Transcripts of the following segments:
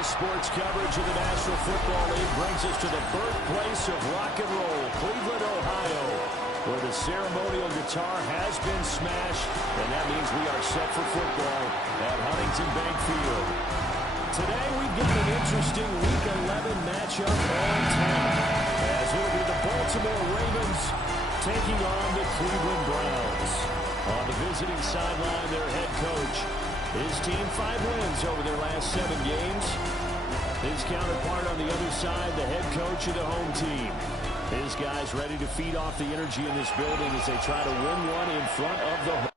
Sports coverage of the National Football League brings us to the birthplace of rock and roll, Cleveland, Ohio, where the ceremonial guitar has been smashed, and that means we are set for football at Huntington Bank Field. Today we've got an interesting Week 11 matchup on tap, as it will be the Baltimore Ravens taking on the Cleveland Browns. On the visiting sideline, their head coach. His team 5 wins over their last 7 games. His counterpart on the other side, the head coach of the home team. His guys ready to feed off the energy in this building as they try to win one in front of the home.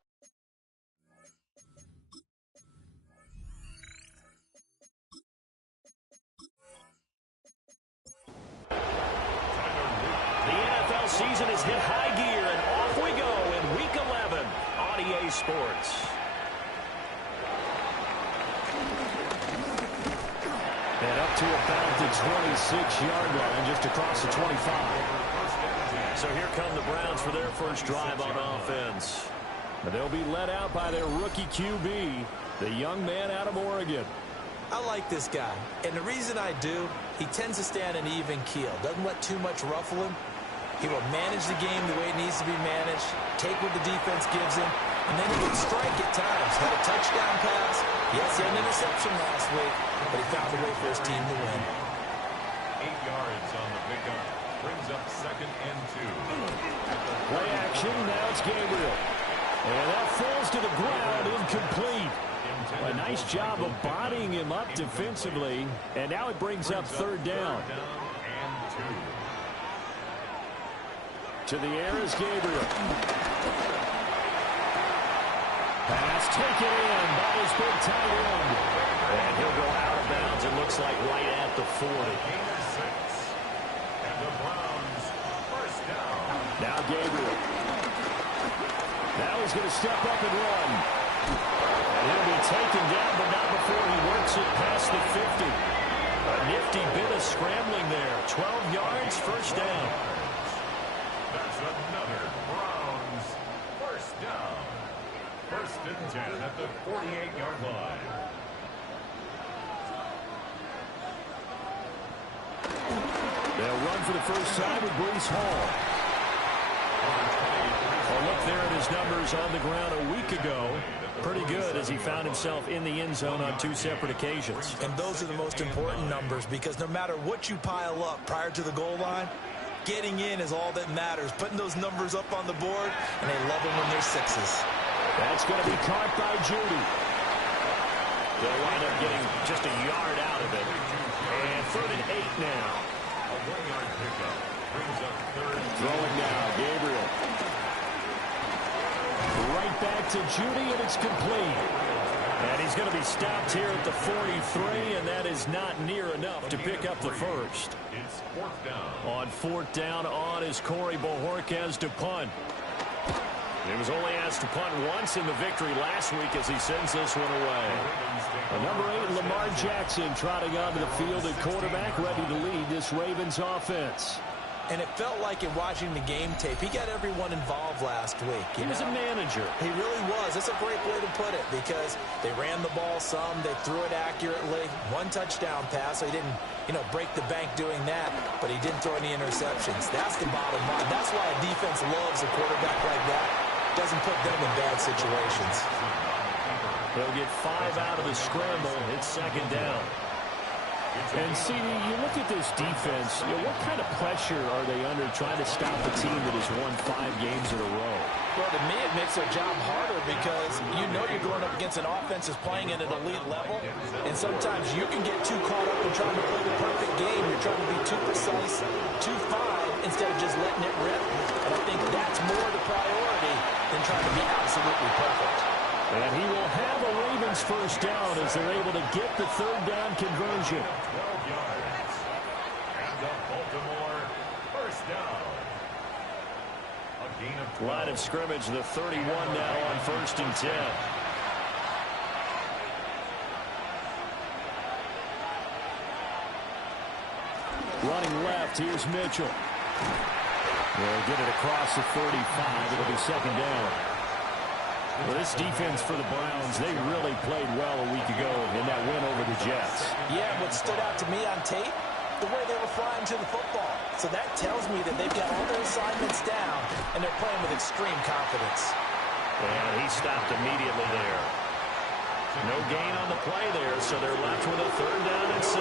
The NFL season has hit high gear, and off we go in Week 11 on EA Sports. And up to about the 26-yard line, just across the 25. So here come the Browns for their first drive on offense. They'll be led out by their rookie QB, the young man out of Oregon. I like this guy, and the reason I do, he tends to stay on an even keel. Doesn't let too much ruffle him. He will manage the game the way it needs to be managed, take what the defense gives him, and then he can strike at times. Had a touchdown pass. Yes, he had an interception last week, but he found a way for his team to win. 8 yards on the pickup. Brings up 2nd and 2. Play action, now it's Gabriel. And that falls to the ground, incomplete. A nice job of bodying him up defensively, and now it brings up 3rd down. To the air is Gabriel. Pass taken in by his big tight end. And he'll go out of bounds, it looks like right at the 40. And the Browns, first down. Now Gabriel. Now he's going to step up and run. And he'll be taken down, but not before he works it past the 50. A nifty bit of scrambling there. 12 yards, first down. That's another Browns first down. 1st and 10 at the 48-yard line. They'll run for the first time with Breece Hall. A look there at his numbers on the ground a week ago. Pretty good as he found himself in the end zone on 2 separate occasions. And those are the most important numbers because no matter what you pile up prior to the goal line, getting in is all that matters. Putting those numbers up on the board, and they love them when they're 6s. That's going to be caught by Judy. They'll wind up getting just a yard out of it. And 3rd and 8 now. A 1-yard pickup brings up 3rd. Throwing now, Gabriel. Right back to Judy, and it's complete. And he's going to be stopped here at the 43, and that is not near enough to pick up the first. It's 4th down. On 4th down on is Corey Bojorquez to punt. He was only asked to punt once in the victory last week as he sends this one away. Number 8, Lamar Jackson, trotting onto the field at quarterback, ready to lead this Ravens offense. And it felt like in watching the game tape, he got everyone involved last week. He was a manager. He really was. That's a great way to put it because they ran the ball some, they threw it accurately. 1 touchdown pass, so he didn't, break the bank doing that, but he didn't throw any interceptions. That's the bottom line. That's why a defense loves a quarterback like that. Doesn't put them in bad situations. They'll get 5 out of the scramble. It's 2nd down. And, CD, you look at this defense, what kind of pressure are they under trying to stop a team that has won 5 games in a row? Well, to me, it makes their job harder because you're going up against an offense that's playing at an elite level, and sometimes you can get too caught up in trying to play the perfect game. You're trying to be too precise, too fine, instead of just letting it rip. And I think that's more the priority than trying to be absolutely perfect. And he will have a Ravens first down as they're able to get the 3rd down conversion. 12 yards. And the Baltimore first down. A gain of 12. Line of scrimmage, the 31 now on 1st and 10. Running left, here's Mitchell. They'll get it across the 35. It'll be 2nd down. Well, this defense for the Browns, they really played well a week ago in that win over the Jets. Yeah, what stood out to me on tape, the way they were flying to the football. So that tells me that they've got all their assignments down, and they're playing with extreme confidence. And he stopped immediately there. No gain on the play there, so they're left with a 3rd down and 6.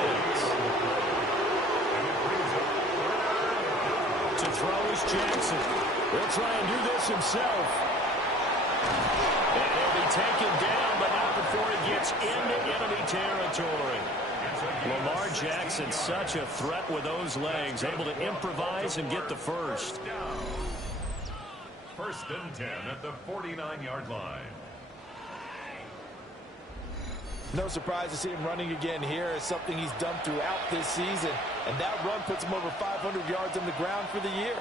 To throw is Jackson. He'll try and do this himself. And he'll be taken down, but not before it gets into enemy territory. Lamar Jackson, such a threat with those legs, able to improvise and get the first. 1st and 10 at the 49-yard line. No surprise to see him running again here. It's something he's done throughout this season. And that run puts him over 500 yards on the ground for the year.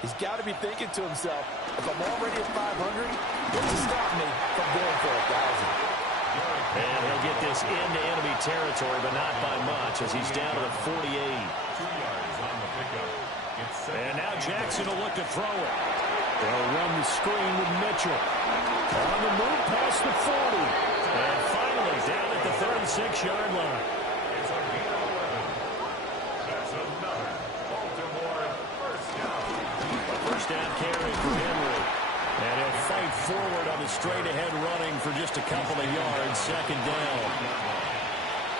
He's got to be thinking to himself, if I'm already at 500, what's to stop me from going for 1,000? And he'll get this into enemy territory, but not by much, as he's down to the 48. 2 yards on the pickup. And now Jackson will look to throw it. They'll run the screen with Mitchell. On the move past the 40. And finally down at the 36-yard line. It's a gain of 11. That's another Baltimore 1st down. A 1st down carry for Henry. And he'll fight forward on the straight-ahead running for just a couple of yards. 2nd down.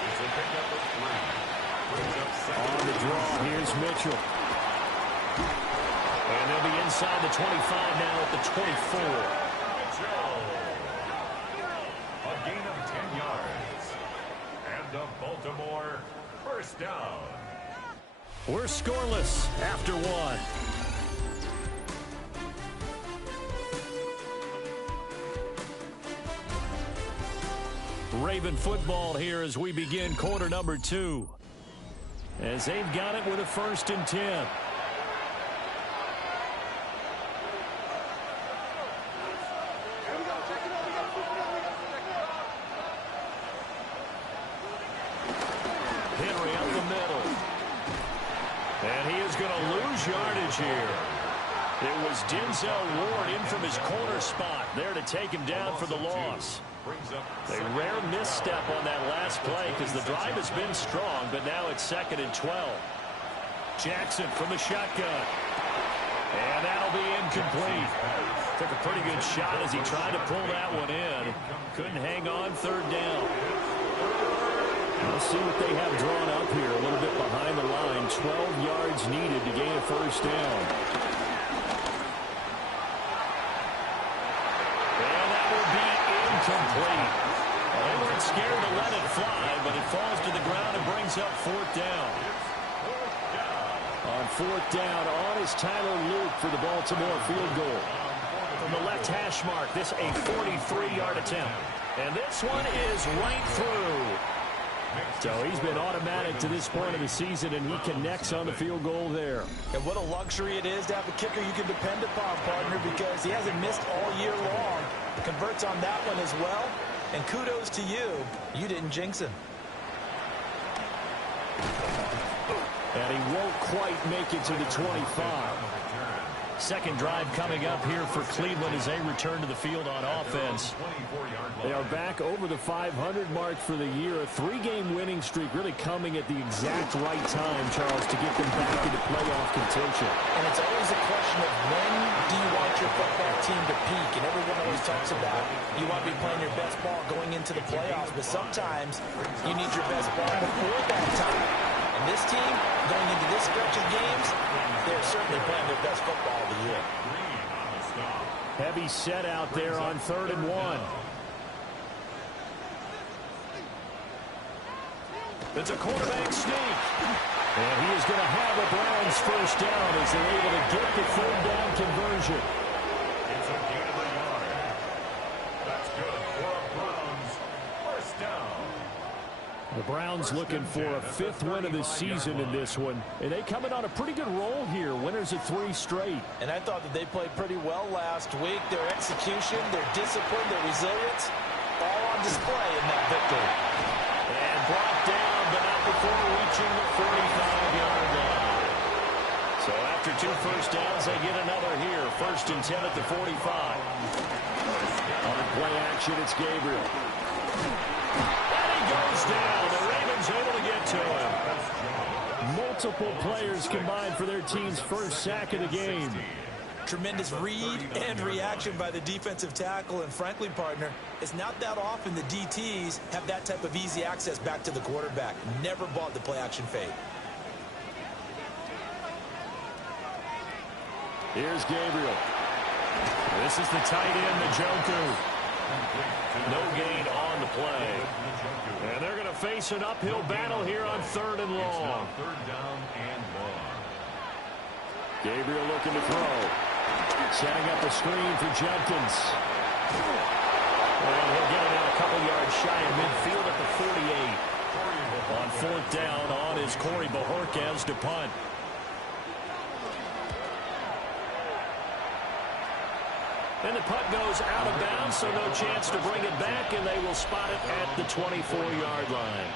It's a pickup of 3. On the draw, here's Mitchell. And they'll be inside the 25 now at the 24. A gain of 10 yards. And a Baltimore 1st down. We're scoreless after 1. Raven football here as we begin quarter number 2. As they've got it with a 1st and 10. Henry up the middle. And he is going to lose yardage here. It was Denzel Ward in from his corner spot there to take him down for the loss. A rare misstep on that last play because the drive has been strong, but now it's 2nd and 12. Jackson from the shotgun. And that'll be incomplete. Took a pretty good shot as he tried to pull that one in. Couldn't hang on 3rd down. Let's see what they have drawn up here. A little bit behind the line. 12 yards needed to gain a 1st down. And that will be incomplete. Well, they weren't scared to let it fly, but it falls to the ground and brings up 4th down. On 4th down, on is Tyler Luke for the Baltimore field goal. From the left hash mark, this a 43-yard attempt. And this one is right through. So he's been automatic to this point of the season, and he connects on the field goal there. And what a luxury it is to have a kicker you can depend upon, partner, because he hasn't missed all year long. Converts on that one as well. And kudos to you. You didn't jinx him. And he won't quite make it to the 25. 2nd drive coming up here for Cleveland as they return to the field on offense. They are back over the 500 mark for the year. A 3-game winning streak really coming at the exact right time, Charles, to get them back into playoff contention. And it's always a question of when do you want your football team to peak? And everyone always talks about you want to be playing your best ball going into the playoffs, but sometimes you need your best ball before that time. And this team, going into this stretch of games, they're certainly playing their best football of the year. Heavy set out there on 3rd and 1. It's a quarterback sneak. And he is going to have a Browns 1st down as they're able to get the 3rd down conversion. It's a gain of a yard. That's good for a Browns 1st down. The Browns looking for a 5th win of the season in this one. And they coming on a pretty good roll here. Winners of 3 straight. And I thought that they played pretty well last week. Their execution, their discipline, their resilience, all on display in that victory. And brought down, but not before reaching the 45-yard line. So after 2 first downs, they get another here. 1st and 10 at the 45. On play action, it's Gabriel. And he goes down. The Ravens able to get to him. Multiple players combined for their team's first sack of the game. Tremendous read and reaction by the defensive tackle. And frankly, partner, it's not that often the DTs have that type of easy access back to the quarterback. Never bought the play action fade. Here's Gabriel. This is the tight end, Njoku. No gain on the play. And they're going to face an uphill battle here on 3rd and long. Gabriel looking to throw. Setting up the screen for Jenkins. And he'll get it in a couple yards shy of midfield at the 48. On 4th down on is Corey Bojorquez to punt. And the punt goes out of bounds, so no chance to bring it back, and they will spot it at the 24-yard line.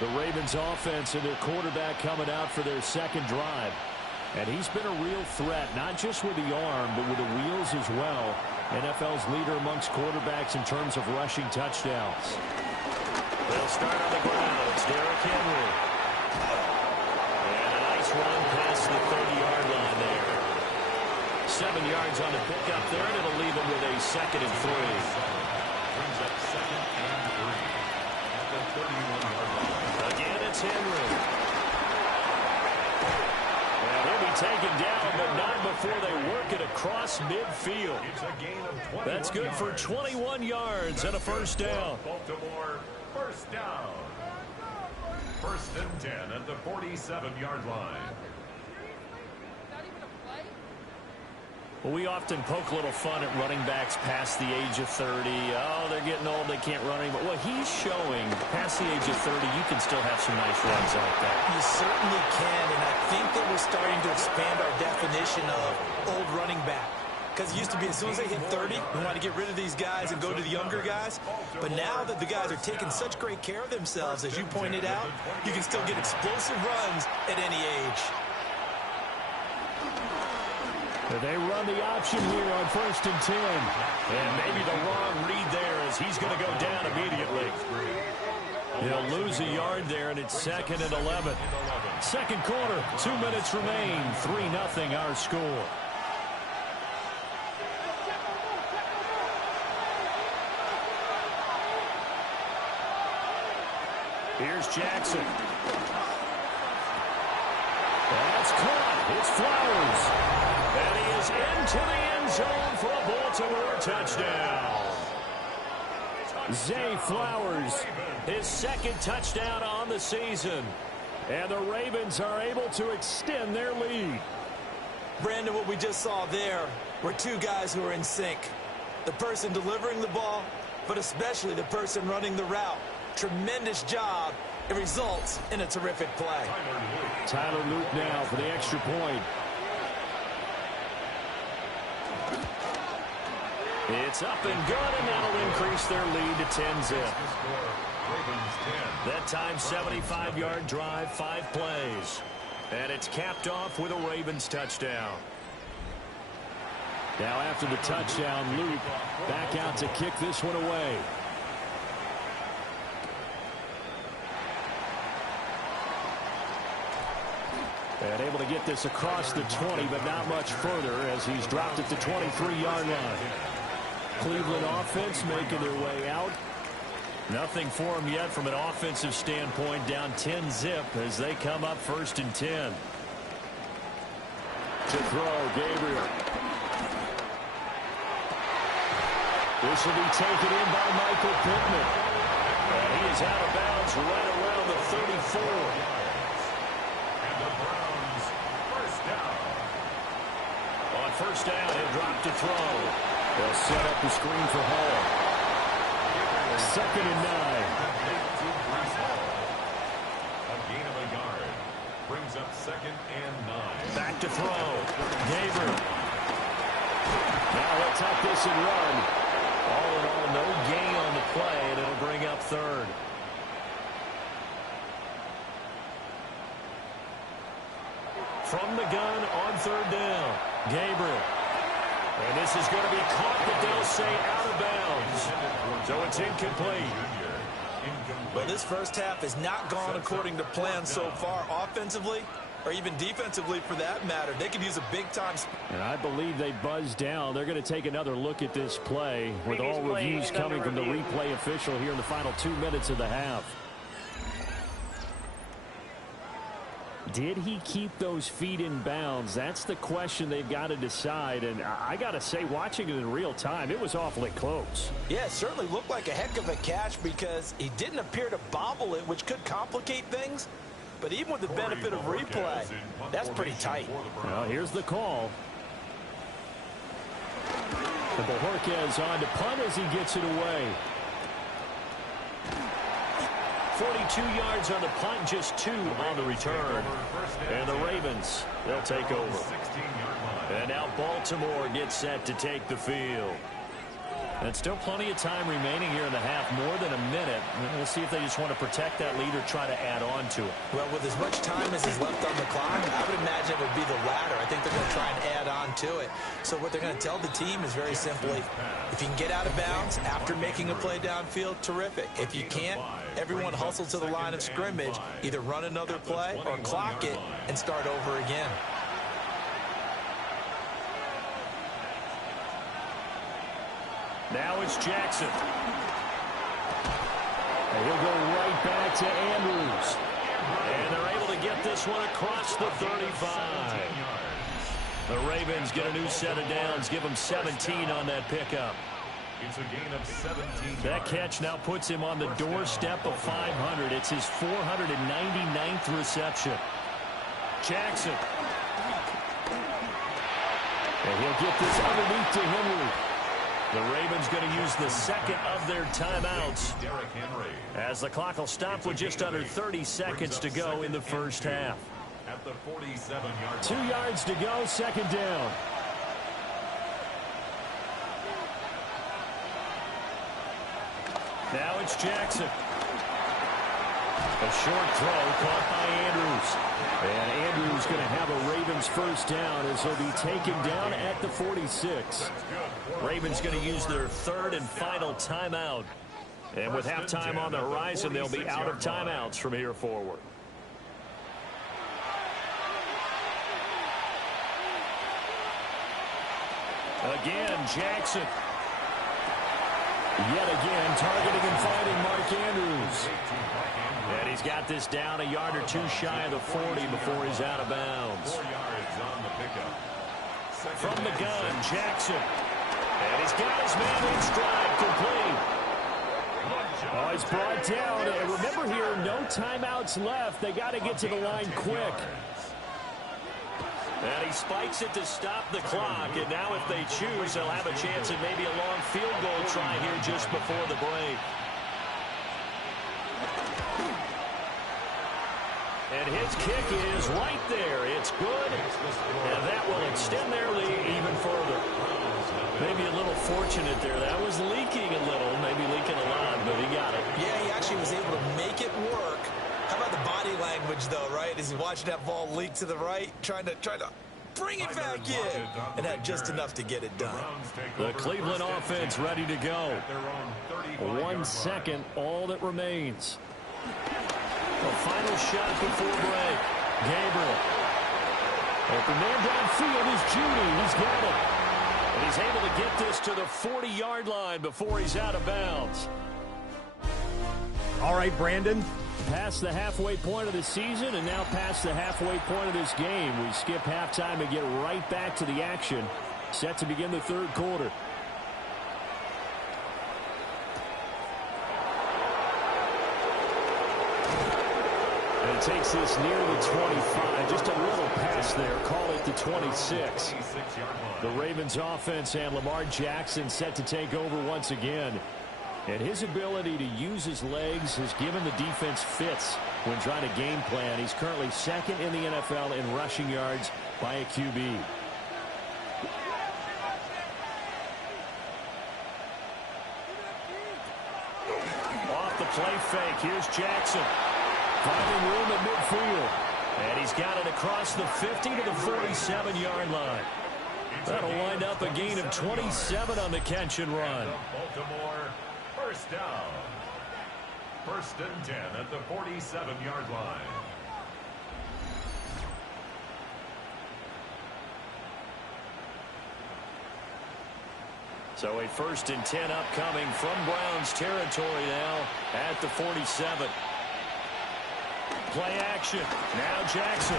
The Ravens offense and their quarterback coming out for their second drive. And he's been a real threat, not just with the arm, but with the wheels as well. NFL's leader amongst quarterbacks in terms of rushing touchdowns. They'll start on the ground. It's Derrick Henry. And a nice run past the 30-yard line there. 7 yards on the pickup there, and it'll leave him with a 2nd and 3. Brings up 2nd and 3 at the 31-yard line. Again, it's Henry. And he'll be taken down, but not before they work it across midfield. It's a gain of 21 That's good for 21 yards and a first down. Baltimore, first down. 1st and 10 at the 47-yard line. Well, we often poke a little fun at running backs past the age of 30. Oh, they're getting old, they can't run anymore. Well, he's showing past the age of 30, you can still have some nice runs like that. You certainly can, and I think that we're starting to expand our definition of old running back. Because it used to be as soon as they hit 30, we want to get rid of these guys and go to the younger guys. But now that the guys are taking such great care of themselves, as you pointed out, you can still get explosive runs at any age. They run the option here on 1st and 10. And maybe the wrong read there as he's going to go down immediately. He'll lose a yard there, and it's 2nd and 11. Second quarter, 2 minutes remain. 3-0 our score. Here's Jackson. That's caught. It's Flowers. And he is into the end zone for a Baltimore touchdown. Zay Flowers, his 2nd touchdown on the season. And the Ravens are able to extend their lead. Brandon, what we just saw there were two guys who are in sync. The person delivering the ball, but especially the person running the route. Tremendous job. It results in a terrific play. Tyler Luke now for the extra point. It's up and good, and that'll increase their lead to 10-zip. That time, 75-yard drive, 5 plays. And it's capped off with a Ravens touchdown. Now after the touchdown, Luke back out to kick this one away. And able to get this across the 20, but not much further as he's dropped at the 23-yard line. Cleveland offense making their way out. Nothing for them yet from an offensive standpoint, down 10-zip as they come up 1st and 10. To throw, Gabriel. This will be taken in by Michael Pittman. And he is out of bounds right around the 34. And the Browns, first down. On 1st down, he'll drop to throw. They'll set up the screen for Hall. 2nd and 9. A gain of a yard. Brings up 2nd and 9. Back to throw. Gabriel. Now he'll tuck this and run. All in all, no gain on the play, and it'll bring up 3rd. From the gun on 3rd down. Gabriel. And this is going to be caught, but they'll say out of bounds. So it's incomplete. Well, this first half has not gone according to plan so far offensively, or even defensively for that matter. They could use a big-time. And I believe they buzzed down. They're going to take another look at this play with all reviews coming from the replay official here in the final 2 minutes of the half. Did he keep those feet in bounds? That's the question they've got to decide. And I got to say, watching it in real time, it was awfully close. Yeah, it certainly looked like a heck of a catch because he didn't appear to bobble it, which could complicate things. But even with the benefit of replay, that's pretty tight. Well, here's the call. And Bojorquez on to punt as he gets it away. 42 yards on the punt, just 2 on the return. And the Ravens, they'll take over. And now Baltimore gets set to take the field. And still plenty of time remaining here in the half, more than a minute. We'll see if they just want to protect that lead or try to add on to it. Well, with as much time as is left on the clock, I would imagine it would be the latter. I think they're going to try and add on to it. So what they're going to tell the team is very simply, if you can get out of bounds after making a play downfield, terrific. If you can't, everyone hustle to the line of scrimmage, either run another play or clock it and start over again. Now it's Jackson. And he'll go right back to Andrews. And they're able to get this one across the 35. The Ravens get a new set of downs, give them 17 on that pickup. It's a gain of 17 That catch now puts him on the doorstep of 500. It's his 499th reception. Jackson. And he'll get this underneath to Henry. The Ravens going to use the second of their timeouts as the clock will stop with just under 30 seconds to go in the first half. At the 47-yard 2 yards to go, second down. Now it's Jackson. A short throw caught by Andrews. And Andrews going to have a Ravens first down as he'll be taken down at the 46. Ravens going to use their third and final timeout. And with halftime on the horizon, they'll be out of timeouts from here forward. Again, Jackson. Yet again, targeting and finding Mark Andrews. And he's got this down a yard or 2 shy of the 40 before he's out of bounds. 4 yards on the pickup. From the gun, Jackson. And he's got his man in stride, complete. Oh, he's brought down. And remember here, no timeouts left. They got to get to the line quick. And he spikes it to stop the clock. And now if they choose, they'll have a chance at maybe a long field goal try here just before the break. And his kick is right there. It's good. And that will extend their lead even further. Maybe a little fortunate there. That was leaking a little, maybe leaking a lot, but he got it. Yeah, he actually was able to make it work. How about the body language, though, right? As he's watching that ball leak to the right, trying to bring it back in, and had just enough to get it done. The Cleveland offense ready to go. 1 second, all that remains. The final shot before break. Gabriel. Open man downfield is Judy. He's got it. And he's able to get this to the 40-yard line before he's out of bounds. All right, Brandon. Past the halfway point of the season and now past the halfway point of this game. We skip halftime and get right back to the action. Set to begin the third quarter. And it takes this near the 25. Just a little pass there. Call it the 26. The Ravens offense and Lamar Jackson set to take over once again. And his ability to use his legs has given the defense fits when trying to game plan. He's currently second in the NFL in rushing yards by a QB. Off the play fake, here's Jackson. Finding room at midfield. And he's got it across the 50 to the 47-yard line. That'll wind up a gain of 27 on the catch and run. Baltimore, first down. 1st and 10 at the 47-yard line. So a 1st and 10 upcoming from Browns territory now at the 47. Play action. Now Jackson.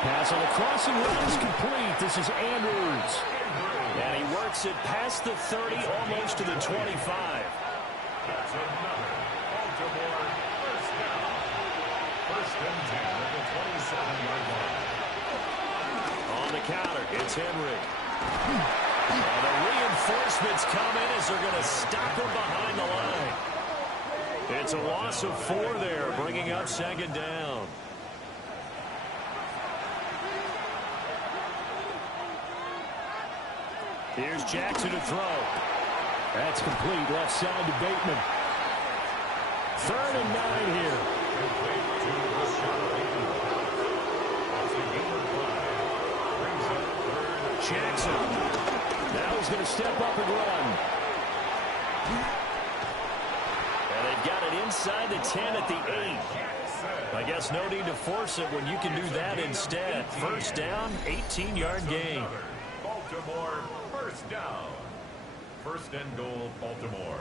Pass on the crossing route is complete. This is Andrews. And he works it past the 30, almost to the 25. That's another Baltimore first down. 1st and 10 at the 27-yard line. On the counter, it's Henry. And the reinforcements come in as they're going to stop him behind the line. It's a loss of 4 there, bringing up 2nd down. Here's Jackson to throw. That's complete. Left side to Bateman. 3rd and 9 here. Jackson. Now he's going to step up and run. And they've got it inside the 10 at the 8. I guess no need to force it when you can do that instead. 1st down, 18-yard gain. Baltimore first down. 1st and goal, Baltimore.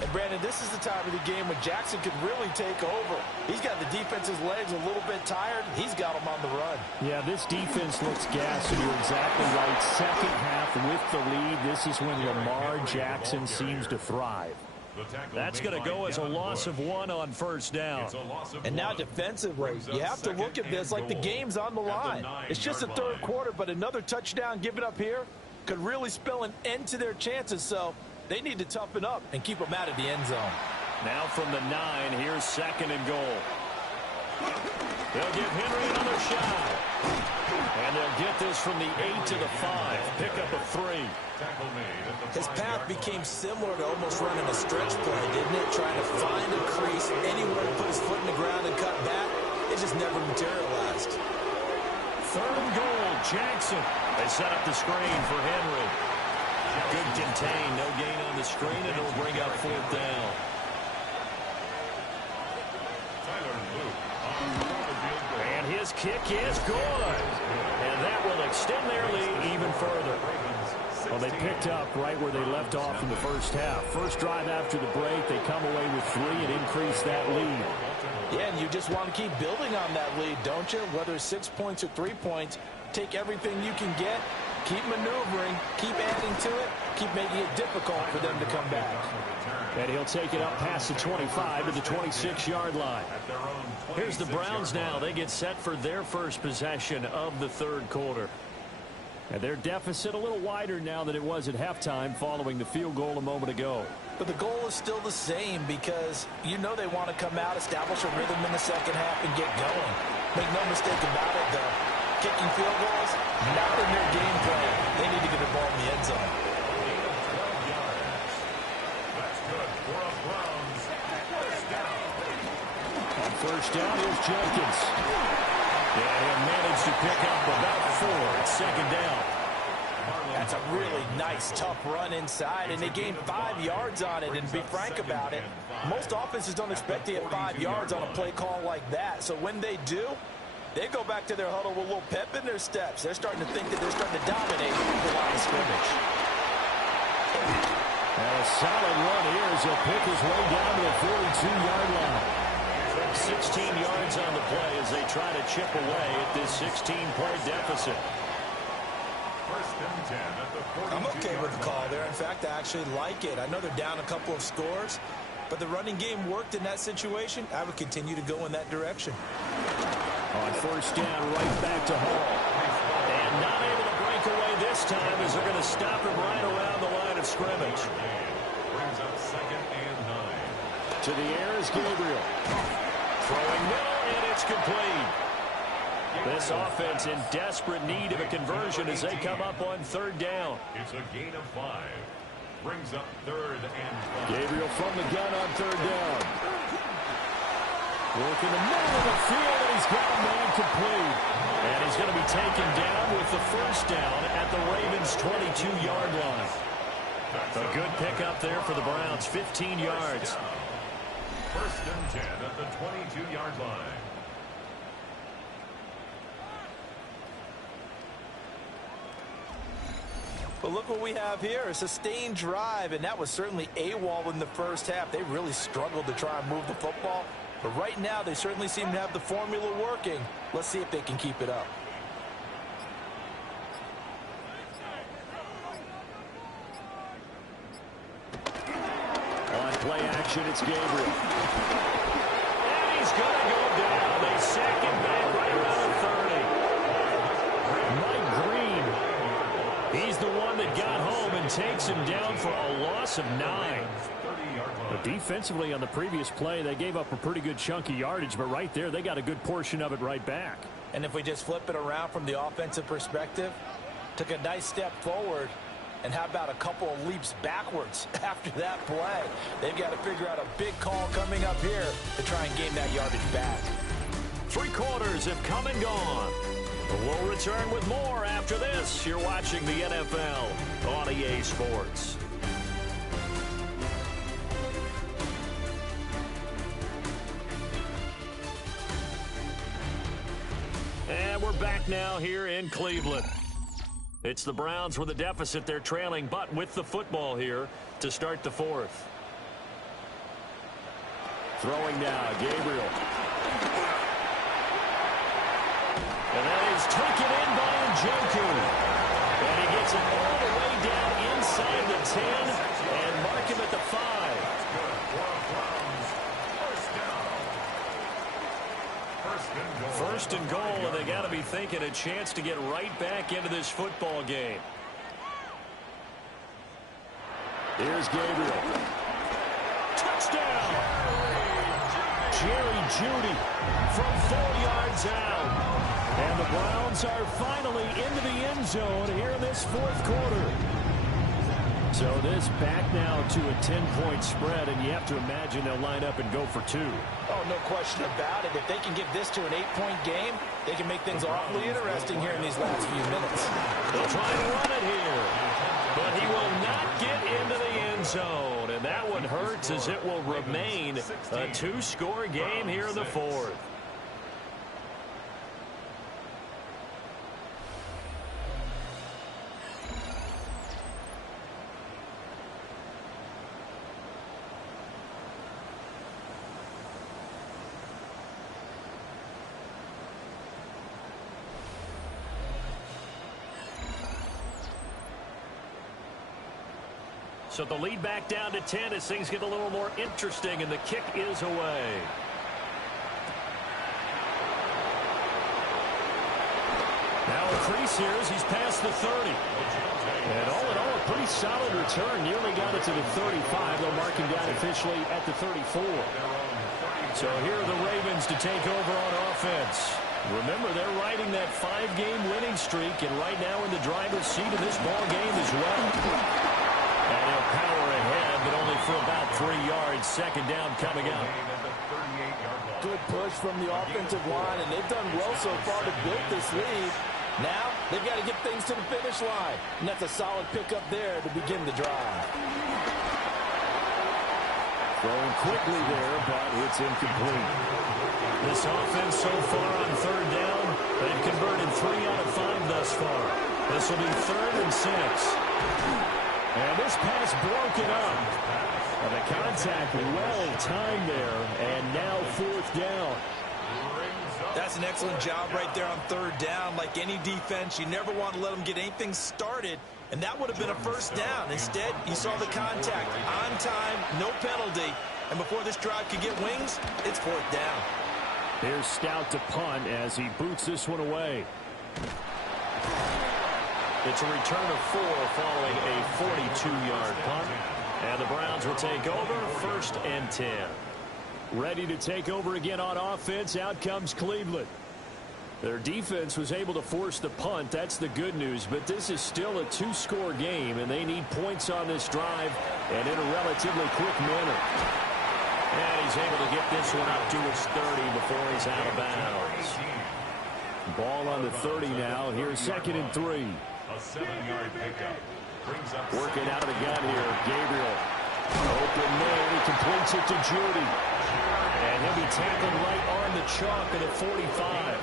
And Brandon, this is the time of the game when Jackson could really take over. He's got the defense's legs a little bit tired. He's got them on the run. Yeah, this defense looks gassed. You're exactly right. 2nd half with the lead. This is when Lamar Jackson seems to thrive. That's going to go as a loss of 1 on 1st down. And now defensively, you have to look at this like the game's on the line. It's just the 3rd quarter, but another touchdown given up here could really spell an end to their chances. So they need to toughen up and keep them out of the end zone. Now from the 9, here's 2nd and goal. They'll give Henry another shot. And they'll get this from the 8 to the 5. Pick up a 3. His path became similar to almost running a stretch play, didn't it? Trying to find a crease, anywhere to put his foot in the ground and cut back. It just never materialized. 3rd and goal, Jackson. They set up the screen for Henry. Good contain, no gain on the screen, and it'll bring up 4th down. And his kick is good. And that will extend their lead even further. Well, they picked up right where they left off in the 1st half. First drive after the break, they come away with 3 and increase that lead. Yeah, and you just want to keep building on that lead, don't you? Whether it's 6 points or 3 points, take everything you can get, keep maneuvering, keep adding to it, keep making it difficult for them to come back. And he'll take it up past the 25 to the 26-yard line. Here's the Browns now. They get set for their first possession of the 3rd quarter. And their deficit a little wider now than it was at halftime following the field goal a moment ago. But the goal is still the same because you know they want to come out, establish a rhythm in the 2nd half, and get going. Make no mistake about it, though. Kicking field goals, not in their game plan. They need to get the ball in the end zone. That's good for a Browns first down. On 1st down, here's Jenkins. Yeah, he'll manage to pick up about 4 at 2nd down. That's a really nice, tough run inside, and they gained 5 yards on it. And to be frank about it, most offenses don't expect to get 5 yards on a play call like that. So when they do, they go back to their huddle with a little pep in their steps. They're starting to think that they're starting to dominate the line of scrimmage. And a solid run here as he'll pick his way down to the 42-yard line. 16 yards on the play as they try to chip away at this 16-point deficit. 1st and 10 at the 42. I'm okay with the call there. In fact, I actually like it. I know they're down a couple of scores, but the running game worked in that situation. I would continue to go in that direction. On 1st down, right back to Hall. And not able to break away this time as they're going to stop him right around the line of scrimmage. Brings up 2nd and 9. To the air is Gabriel. Throwing middle, and it's complete. This offense in desperate need of a conversion as they come up on 3rd down. It's a gain of 5. Brings up 3rd and 5. Gabriel from the gun on 3rd down. Working the middle of the field, and he's got a man complete. And he's going to be taken down with the first down at the Ravens' 22-yard line. A good pickup there for the Browns, 15 yards. First and 10 at the 22-yard line. But look what we have here, a sustained drive, and that was certainly AWOL in the first half. They really struggled to try and move the football. But right now, they certainly seem to have the formula working. Let's see if they can keep it up. On play action, it's Gabriel. And he's going to go down. They sack him back right around 30. Mike Green, he's the one that got home and takes him down for a loss of 9. But defensively on the previous play, they gave up a pretty good chunk of yardage, but right there, they got a good portion of it right back. And if we just flip it around from the offensive perspective, took a nice step forward, and how about a couple of leaps backwards after that play? They've got to figure out a big call coming up here to try and gain that yardage back. 3 quarters have come and gone. We'll return with more after this. You're watching the NFL on EA Sports. And we're back now here in Cleveland. It's the Browns with a deficit. They're trailing, but with the football here to start the 4th. Throwing now, Gabriel. And that is taken in by Njoku. And he gets it all the way down inside the 10 and mark him at the 5. First and goal, and they got to be thinking a chance to get right back into this football game. Here's Gabriel. Touchdown! Jerry Jeudy from 4 yards out. And the Browns are finally into the end zone here in this 4th quarter. So this back now to a 10-point spread, and you have to imagine they'll line up and go for 2. Oh, no question about it. If they can get this to an 8-point game, they can make things awfully interesting here in these last few minutes. They'll try and run it here, but he will not get into the end zone, and that one hurts as it will remain a 2-score game here in the 4th. So the lead back down to 10 as things get a little more interesting, and the kick is away. Now a crease here as he's past the 30. And all in all, a pretty solid return. Nearly got it to the 35. They'll mark him down officially at the 34. So here are the Ravens to take over on offense. Remember, they're riding that 5-game winning streak, and right now in the driver's seat of this ball game as well. And he'll power ahead, but only for about 3 yards. Second down coming up. Good push from the offensive line, and they've done well so far to build this lead. Now, they've got to get things to the finish line, and that's a solid pickup there to begin the drive. Throwing quickly there, but it's incomplete. This offense so far on 3rd down, they've converted 3 out of 5 thus far. This will be 3rd and 6. And this pass broken up. And the contact well timed there. And now 4th down. That's an excellent job right there on 3rd down. Like any defense, you never want to let them get anything started. And that would have been a 1st down. Instead, you saw the contact on time, no penalty. And before this drive could get wings, it's 4th down. Here's Stout to punt as he boots this one away. It's a return of 4 following a 42-yard punt. And the Browns will take over 1st and 10. Ready to take over again on offense. Out comes Cleveland. Their defense was able to force the punt. That's the good news. But this is still a 2-score game, and they need points on this drive and in a relatively quick manner. And he's able to get this one up to his 30 before he's out of bounds. Ball on the 30 now. Here's 2nd and 3. A 7-yard pickup. Brings up working out of the gun here. Gabriel. Open man. He completes it to Judy. And he'll be tackled right on the chalk at the 45.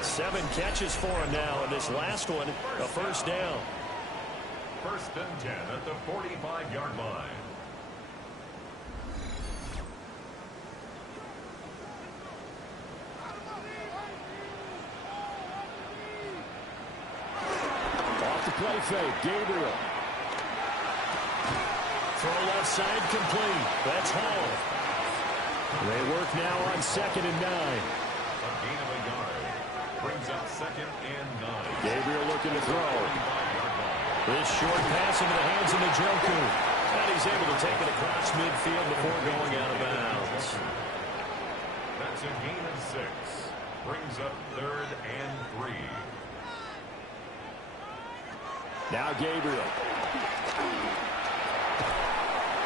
7 catches for him now. And this last one, a first down. 1st and 10 at the 45-yard line. Play fake, Gabriel. Throw left side complete. That's Hall. They work now on 2nd and 9. A gain of a yard. Brings up 2nd and 9. Gabriel looking to throw. This short pass into the hands of Njoku. And he's able to take it across midfield before going out of bounds. That's a gain of 6. Brings up 3rd and 3. Now Gabriel.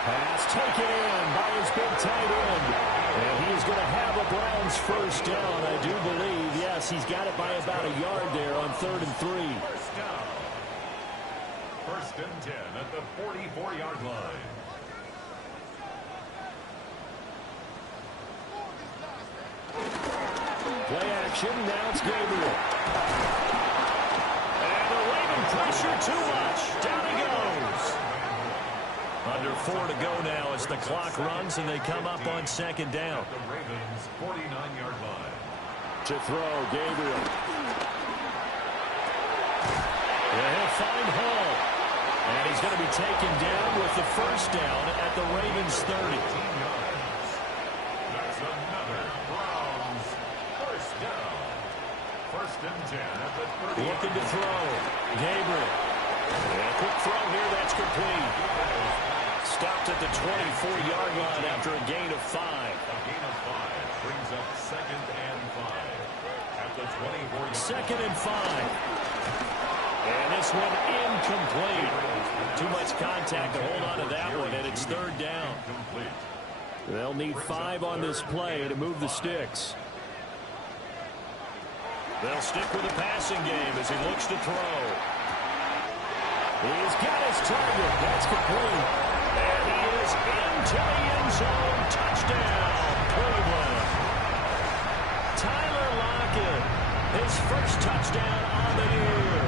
Pass taken in by his big tight end. And he is going to have a Browns first down, I do believe. Yes, he's got it by about a yard there on 3rd and 3. First down. 1st and 10 at the 44-yard line. Play action. Now it's Gabriel. Pressure too much. Down he goes. Under 4 to go now as the clock runs and they come up on 2nd down. The Ravens 49-yard line. To throw, Gabriel. And he'll find Hall. And he's going to be taken down with the first down at the Ravens 30. That's another Browns first down. 1st and 10 at the 30. Looking to throw. Gabriel. And a quick throw here. That's complete. Stopped at the 24-yard line after a gain of 5. A gain of 5 brings up 2nd and 5 at the 24-yard line. 2nd and 5. And this one incomplete. Too much contact to hold on to that one, and it's 3rd down. They'll need 5 on this play to move the sticks. They'll stick with the passing game as he looks to throw. He's got his target. That's complete. And he is into the end zone. Touchdown, Cleveland. Tyler Lockett, his first touchdown on the year.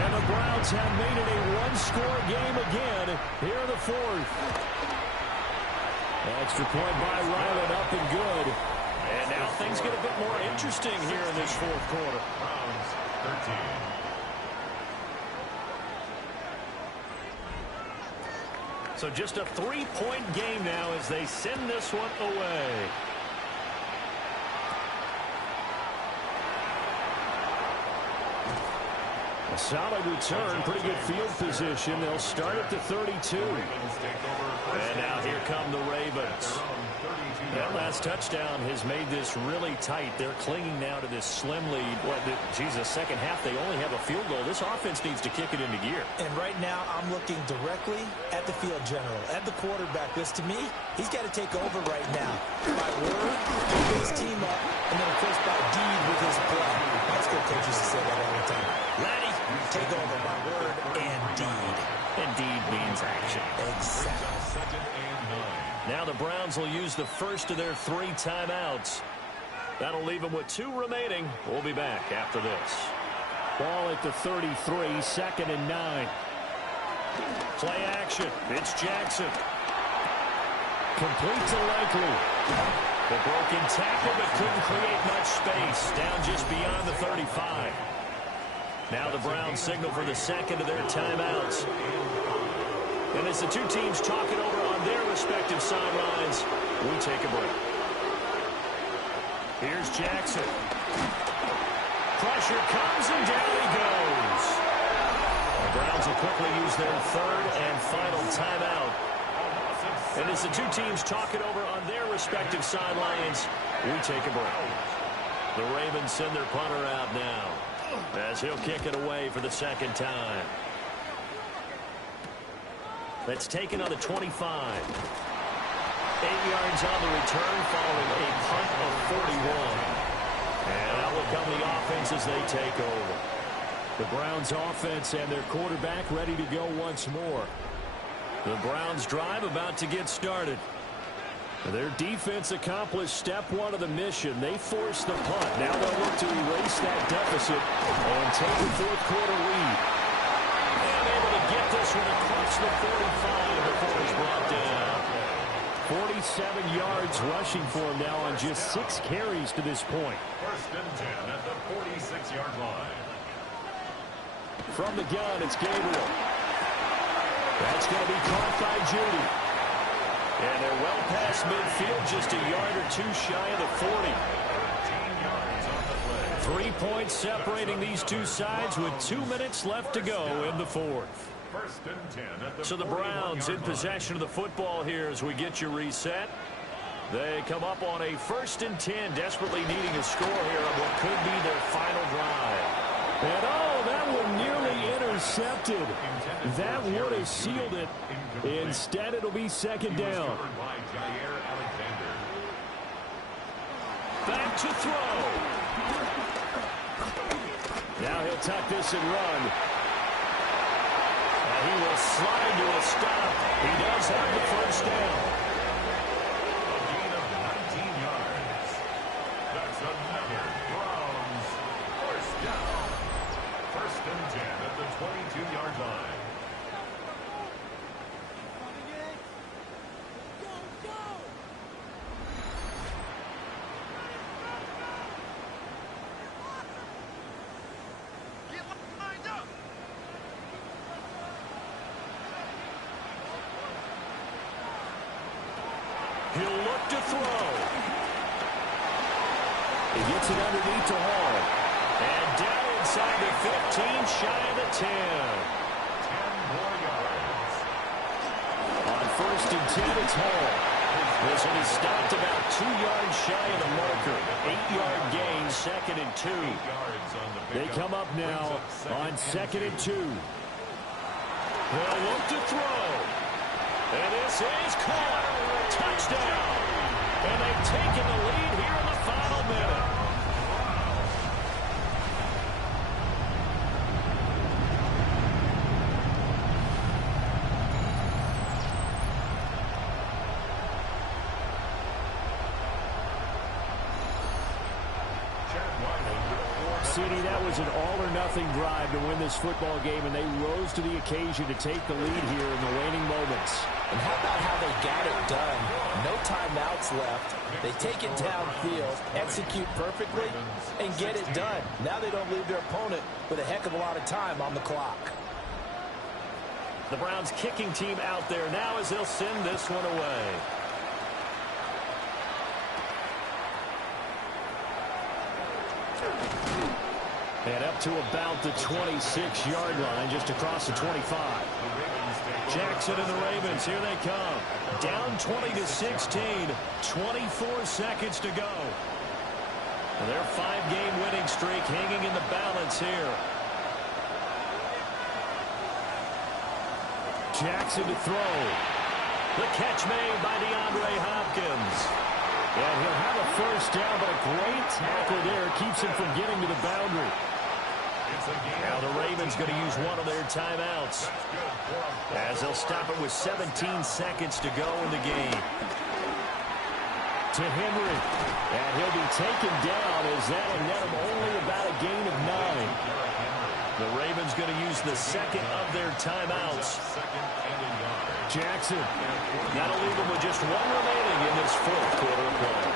And the Browns have made it a one-score game again here in the 4th. Extra point by Ryland, up and good. And now things get a bit more interesting here in this 4th quarter. Browns 13. So just a 3-point game now as they send this one away. A solid return, pretty good field position. They'll start at the 32. And now here come the Ravens. That last touchdown has made this really tight. They're clinging now to this slim lead. Jesus, second half, they only have a field goal. This offense needs to kick it into gear. And right now, I'm looking directly at the field general, at the quarterback. Because to me, he's got to take over right now. By word, with his team up, and then, of course, by deed with his blood. High school coaches say that all the time. Laddie, take over by word and deed. And deed means action. Exactly. Now the Browns will use the first of their 3 timeouts. That'll leave them with 2 remaining. We'll be back after this. Ball at the 33, 2nd and 9. Play action. It's Jackson. Complete to Likely. The broken tackle, but couldn't create much space. Down just beyond the 35. Now the Browns signal for the second of their timeouts. And as the 2 teams talk it over on their respective sidelines, we take a break. Here's Jackson. Pressure comes and down he goes. The Browns will quickly use their 3rd and final timeout. And as the 2 teams talk it over on their respective sidelines, we take a break. The Ravens send their punter out now as he'll kick it away for the 2nd time. That's taken on the 25. 8 yards on the return following a punt of 41. And out will come the offense as they take over. The Browns offense and their quarterback ready to go once more. The Browns drive about to get started. Their defense accomplished step one of the mission. They forced the punt. Now they'll look to erase that deficit and take a fourth quarter lead. And able to get this one across the 45 before it's brought down. 47 yards rushing for him now on just 6 carries to this point. First and 10 at the 46-yard line. From the gun, it's Gabriel. That's going to be caught by Judy. And they're well past midfield, just a yard or two shy of the 40. 13 yards on the play. 3 points separating these two sides with 2 minutes left to go in the fourth. First and 10 at the So the Browns in possession of the football here as we get you reset. They come up on a first and 10, desperately needing a score here on what could be their final drive. And oh, that one nearly intercepted. That would have sealed it. Instead, it'll be second down. Back to throw. Now he'll tuck this and run. And he will slide to a stop. He does have the first down. A gain of 19 yards. That's another Browns first down. First and 10 at the 22-yard line. He'll look to throw. He gets it underneath to Hall. And down inside the 15, shy of the 10. 10 more yards. On first and 10, it's Hall. This one is stopped about 2 yards shy of the marker. 8-yard gain, second and 2. 8 yards on the They pickup. come up now on second and 2. They'll look to throw. And this is caught. Touchdown. And they've taken the lead here in the final minute. CD, that was an all-or-nothing drive to win this football game, and they rose to the occasion to take the lead here in the waning moments. And how about how they got it done? No timeouts left. They take it downfield, execute perfectly, and get it done. Now they don't leave their opponent with a heck of a lot of time on the clock. The Browns kicking team out there now as they'll send this one away. And up to about the 26-yard line, just across the 25. Jackson and the Ravens, here they come. Down 20-16, 24 seconds to go. And their 5-game winning streak hanging in the balance here. Jackson to throw. The catch made by DeAndre Hopkins. And he'll have a first down, but a great tackle there keeps him from getting to the boundary. Now the Ravens going to use one of their timeouts as they'll stop it with 17 seconds to go in the game. To Henry. And he'll be taken down as that'll net him only about a gain of 9. The Ravens going to use the second of their timeouts. Jackson. That'll leave him with just one remaining in this fourth quarter of play.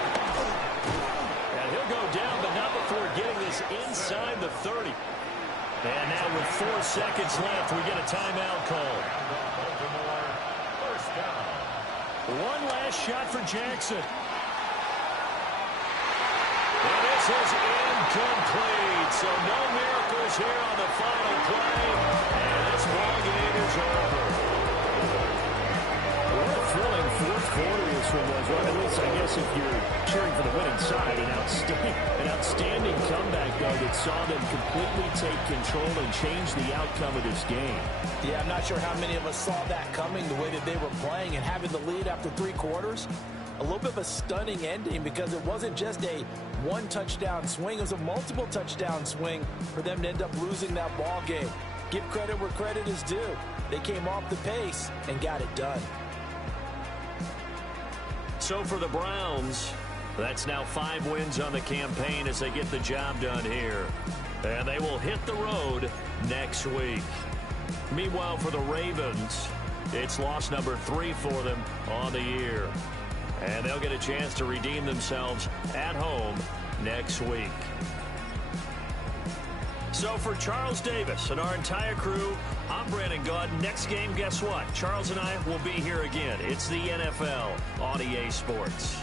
And he'll go down, but not before getting this inside the 30. And now with 4 seconds left, we get a timeout call. One last shot for Jackson. And this is incomplete. So no miracles here on the final play. And this ball game is over. What a thrilling fourth quarter this one was. Well, at least I guess if you're cheering for the winning side, an outstanding comeback though, that saw them completely take control and change the outcome of this game. Yeah, I'm not sure how many of us saw that coming, the way that they were playing and having the lead after 3 quarters. A little bit of a stunning ending because it wasn't just a one-touchdown swing. It was a multiple touchdown swing for them to end up losing that ball game. Give credit where credit is due. They came off the pace and got it done. So for the Browns, that's now 5 wins on the campaign as they get the job done here. And they will hit the road next week. Meanwhile, for the Ravens, it's loss number 3 for them on the year. And they'll get a chance to redeem themselves at home next week. So for Charles Davis and our entire crew, I'm Brandon Gaudin. Next game, guess what? Charles and I will be here again. It's the NFL on EA Sports.